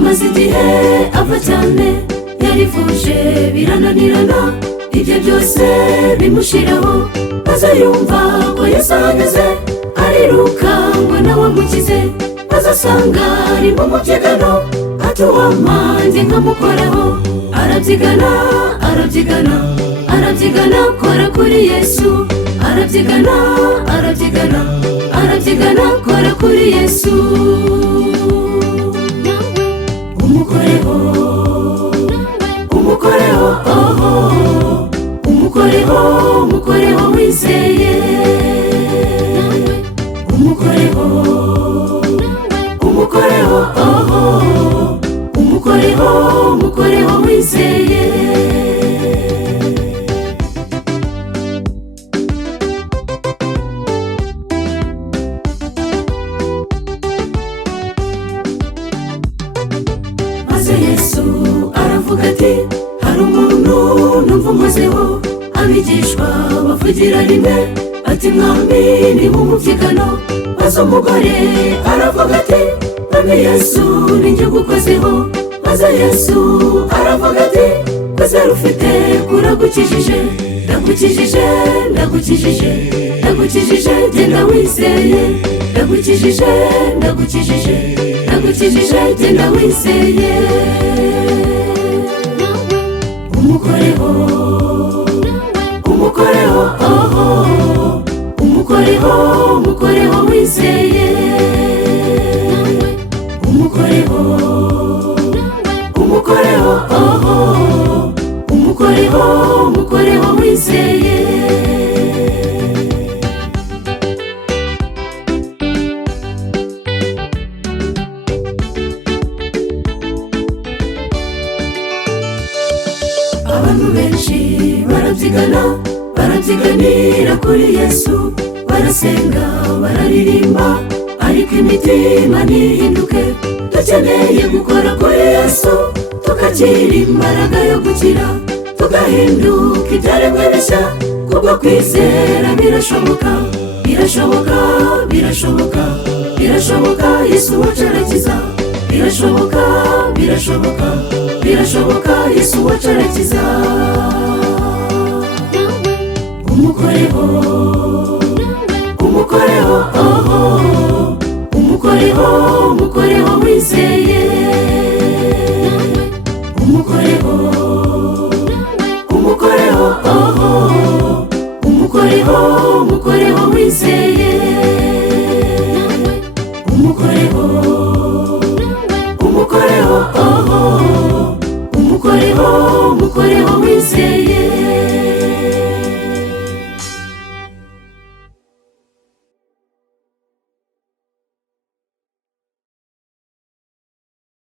amaze igihe apfa cyane, yarifuje birananirana, ibyo byose bimushiraho, maze yumva ko Yesu ahageze, ariruka ngo nawe amukize, maze asanga ari mu mubyigano, ati wamanjye nkamukoraho, arabyigana arabyigana arabyigana, kora kuri Yesu, arabyigana arabyigana arabyigana, kora kuri Yesu. Umukoreho umukoreho, oho umukoreho umukoreho wizeye, umukoreho umukoreho, oho umukoreho umukoreho wizeye. Maze Yesu aravuga ati hari umuntu numva umuzeho, abigishwa bavugira rimwe ati mwami ni mu mubyigano, maze umugore aravuga ati mwami Yesu ni njye ugukozeho, maze Yesu aravuga ati kwizera ufite kuragukijije, ndagukijije ndagukijije ndagukijije, genda wizeye, ndagukijije ndagukijije ndagukijije, genda wizeye. Umukoreho umukoreho, oho umukoreho umukoreho wizeye, umukoreho umukoreho, oho umukoreho umukoreho wizeye. Abantu benshi barabyigana, barabyiganira kuri Yesu, barasenga bararirimba, ariko imitima ntihinduke. Dukeneye gukora kuri Yesu, tukakira imbaraga yo gukira, tugahinduka ibyaremwe bishya, kubwo kwizera birashoboka birashoboka birashoboka birashoboka, Yesu wacu arakiza, birashoboka birashoboka birashoboka, Yesu wacu arakiza. Umukoreho umukoreho, oho umukoreho umukoreho wizeye, umukoreho umukoreho, oho umukoreho umukoreho wizeye.